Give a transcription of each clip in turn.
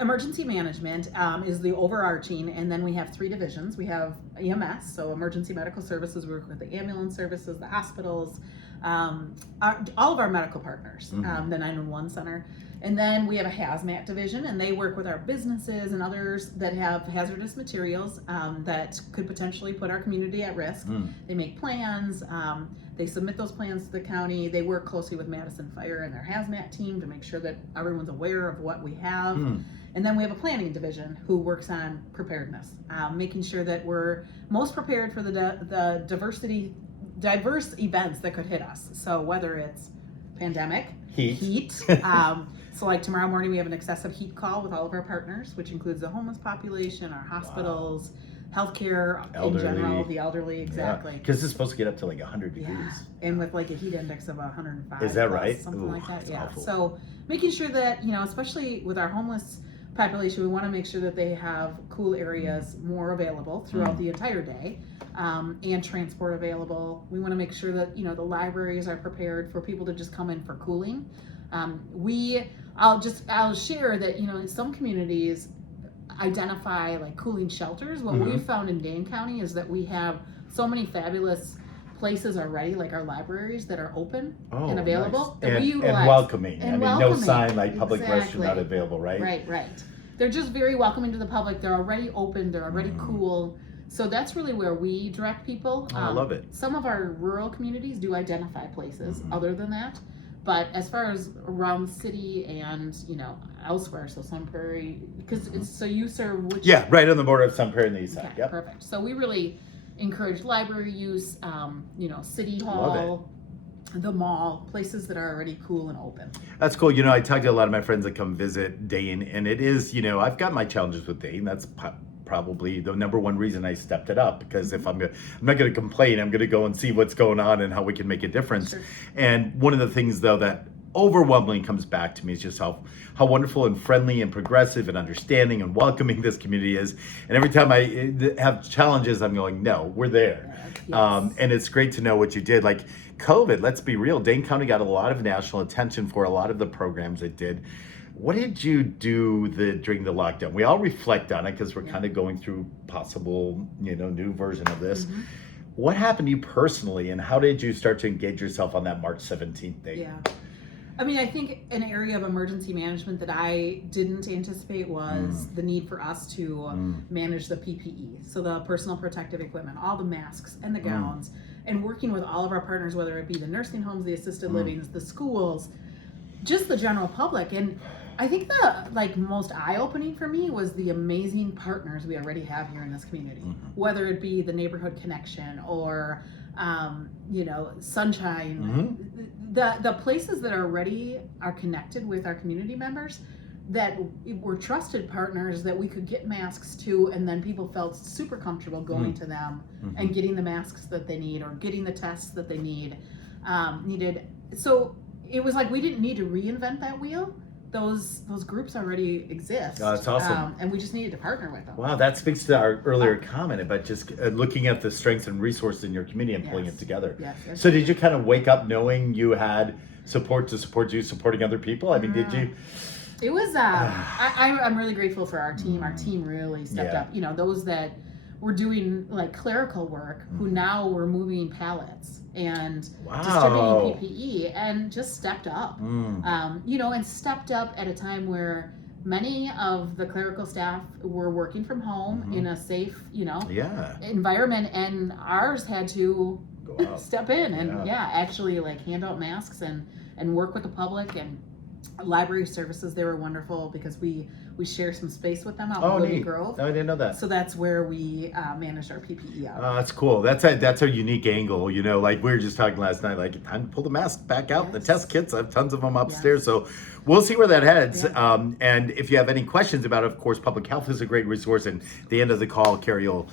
emergency management is the overarching, and then we have 3 divisions. We have EMS, so emergency medical services. We work with the ambulance services, the hospitals, all of our medical partners, the 911 center. And then we have a hazmat division, and they work with our businesses and others that have hazardous materials that could potentially put our community at risk. They make plans, they submit those plans to the county. They work closely with Madison Fire and their hazmat team to make sure that everyone's aware of what we have. And then we have a planning division who works on preparedness, making sure that we're most prepared for the diverse events that could hit us. So whether it's pandemic, heat. So like tomorrow morning, we have an excessive heat call with all of our partners, which includes the homeless population, our hospitals, healthcare in general, the elderly, exactly. Because it's supposed to get up to like 100 degrees. And with like a heat index of 105. Is that right? Something like that, yeah. Awful. So making sure that, especially with our homeless population, we want to make sure that they have cool areas more available throughout the entire day, and transport available. We want to make sure that, the libraries are prepared for people to just come in for cooling. I'll share that, in some communities identify like cooling shelters. What we've found in Dane County is that we have so many fabulous places already, like our libraries that are open and available, nice. that we utilize. And welcoming. No sign like public Exactly. restroom not available, right? Right. They're just very welcoming to the public. They're already open. They're already cool. So that's really where we direct people. I love it. Some of our rural communities do identify places other than that. But as far as around the city and, elsewhere, so Sun Prairie, because so you serve which? Yeah, right on the border of Sun Prairie and the east side. Okay, Yep. perfect. So we really encourage library use, city hall, the mall, places that are already cool and open. That's cool. I talked to a lot of my friends that come visit Dane, and it is, I've got my challenges with Dane. That's probably the number one reason I stepped it up, because if I'm not going to complain, I'm going to go and see what's going on and how we can make a difference. Sure. And one of the things though that overwhelmingly comes back to me is just how wonderful and friendly and progressive and understanding and welcoming this community is. And every time I have challenges, I'm going, no, we're there. Yes. And it's great to know what you did. Like COVID, let's be real, Dane County got a lot of national attention for a lot of the programs it did. What did you do during the lockdown? We all reflect on it because we're kind of going through possible, new version of this. What happened to you personally, and how did you start to engage yourself on that March 17th date? Yeah. I think an area of emergency management that I didn't anticipate was the need for us to manage the PPE. So the personal protective equipment, all the masks and the gowns, and working with all of our partners, whether it be the nursing homes, the assisted livings, the schools, just the general public. And I think the most eye-opening for me was the amazing partners we already have here in this community, whether it be the Neighborhood Connection or Sunshine, the places that already are connected with our community members, that were trusted partners that we could get masks to, and then people felt super comfortable going to them and getting the masks that they need or getting the tests that they needed. So it was like we didn't need to reinvent that wheel. Those groups already exist. Oh, that's awesome. And we just needed to partner with them. Wow, that speaks to our earlier comment about just looking at the strengths and resources in your community and pulling it together. Yes. So did you kind of wake up knowing you had support to support you supporting other people? I mean, did you? It was, I'm really grateful for our team. Our team really stepped up. Those that were doing like clerical work who now were moving pallets and distributing PPE and just stepped up. And stepped up at a time where many of the clerical staff were working from home in a safe, environment, and ours had to step in and actually like hand out masks and work with the public. And library services, they were wonderful because we share some space with them out in Lily Grove. No, I didn't know that. So that's where we managed our PPE out. That's cool. That's a unique angle. Like we were just talking last night, like time to pull the mask back out. The test kits, I have tons of them upstairs. So we'll see where that heads. And if you have any questions about it, of course, public health is a great resource. And at the end of the call, Carrie will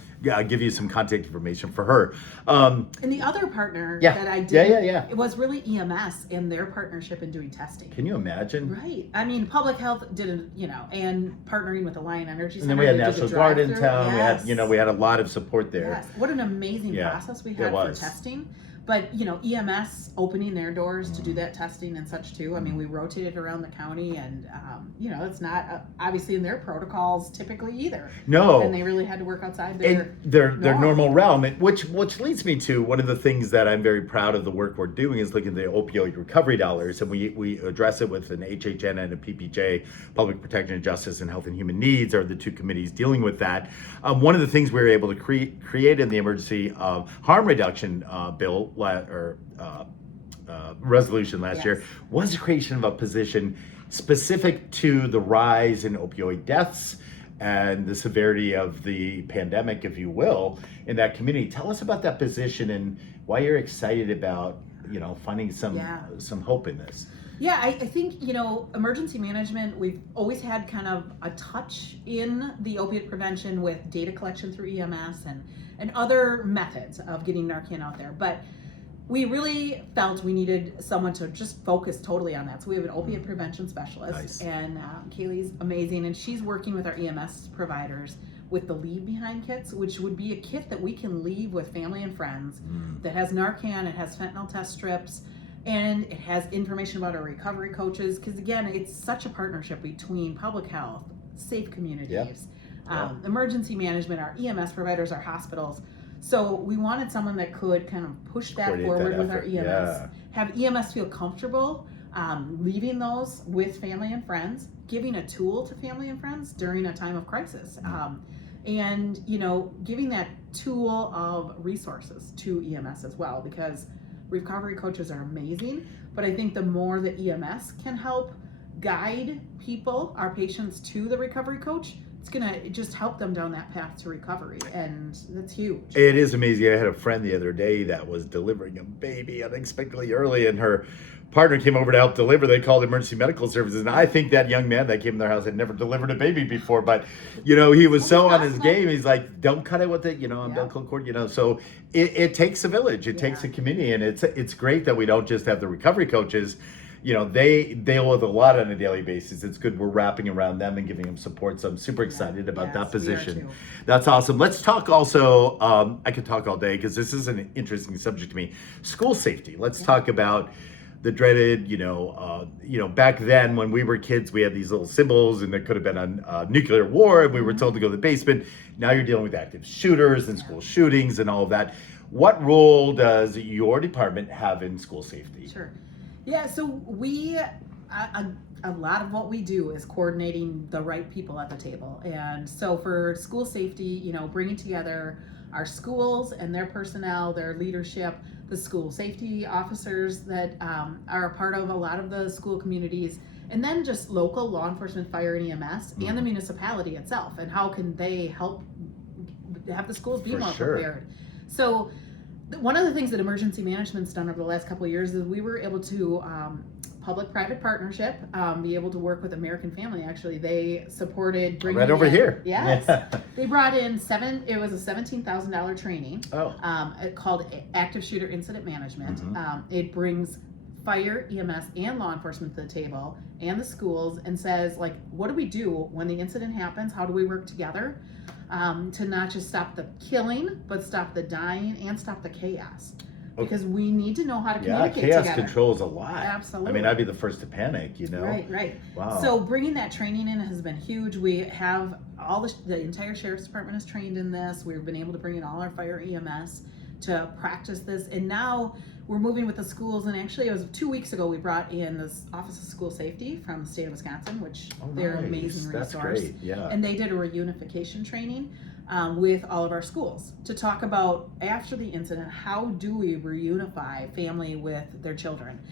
give you some contact information for her. And the other partner that I did, it was really EMS and their partnership in doing testing. Can you imagine? Right. I mean, public health did and partnering with the Lion Energy Center. And then we had National Guard in town. We had a lot of support there. Yes. What an amazing process we had for testing. But, EMS opening their doors to do that testing and such too. I mean, we rotated around the county and, it's not obviously in their protocols typically either. No. And they really had to work outside their normal realm, which leads me to one of the things that I'm very proud of the work we're doing is looking at the opioid recovery dollars, and we address it with an HHN and a PPJ, Public Protection and Justice, and Health and Human Needs are the two committees dealing with that. One of the things we were able to create in the emergency harm reduction bill resolution last year was the creation of a position specific to the rise in opioid deaths and the severity of the pandemic, if you will, in that community. Tell us about that position and why you're excited about, finding some hope in this. Yeah, I think, emergency management, we've always had kind of a touch in the opiate prevention with data collection through EMS and other methods of getting Narcan out there. But we really felt we needed someone to just focus totally on that. So we have an opiate prevention specialist. Nice. And Kaylee's amazing. And she's working with our EMS providers with the Leave Behind kits, which would be a kit that we can leave with family and friends that has Narcan, it has fentanyl test strips, and it has information about our recovery coaches. Because again, it's such a partnership between public health, safe communities, emergency management, our EMS providers, our hospitals. So we wanted someone that could kind of push that forward with our EMS, have EMS feel comfortable leaving those with family and friends, giving a tool to family and friends during a time of crisis, and giving that tool of resources to EMS as well, because recovery coaches are amazing, but I think the more that EMS can help guide people, our patients, to the recovery coach, it's gonna just help them down that path to recovery, and that's huge. It is amazing. I had a friend the other day that was delivering a baby unexpectedly early, and her partner came over to help deliver. They called emergency medical services, and I think that young man that came in their house had never delivered a baby before, but he was so on his game. He's like, don't cut it with the umbilical cord, so it takes a village, it takes a community, and it's great that we don't just have the recovery coaches. They deal with a lot on a daily basis. It's good we're wrapping around them and giving them support. So I'm super excited about that position. That's awesome. Let's talk also, I could talk all day because this is an interesting subject to me. School safety. Let's talk about the dreaded, back then when we were kids, we had these little symbols and there could have been a nuclear war and we were told to go to the basement. Now you're dealing with active shooters and school shootings and all of that. What role does your department have in school safety? Sure. Yeah, so a lot of what we do is coordinating the right people at the table. And so for school safety, bringing together our schools and their personnel, their leadership, the school safety officers that are a part of a lot of the school communities, and then just local law enforcement, fire and EMS, and the municipality itself, and how can they help have the schools be more prepared. So one of the things that emergency management's done over the last couple of years is we were able to public-private partnership, be able to work with American Family. Actually, they supported bringing right over here. Yes, they brought in it was a $17,000 training called Active Shooter Incident Management. It brings fire, EMS, and law enforcement to the table, and the schools, and says, what do we do when the incident happens? How do we work together to not just stop the killing, but stop the dying and stop the chaos? Because we need to know how to communicate chaos together. Control is a lot. Absolutely. I mean, I'd be the first to panic, Right. Wow. So bringing that training in has been huge. We have the entire sheriff's department is trained in this. We've been able to bring in all our fire EMS to practice this, and now we're moving with the schools. And actually, it was 2 weeks ago we brought in this Office of School Safety from the state of Wisconsin, which they're an amazing resource. That's great. Yeah. And they did a reunification training with all of our schools to talk about, after the incident, how do we reunify family with their children?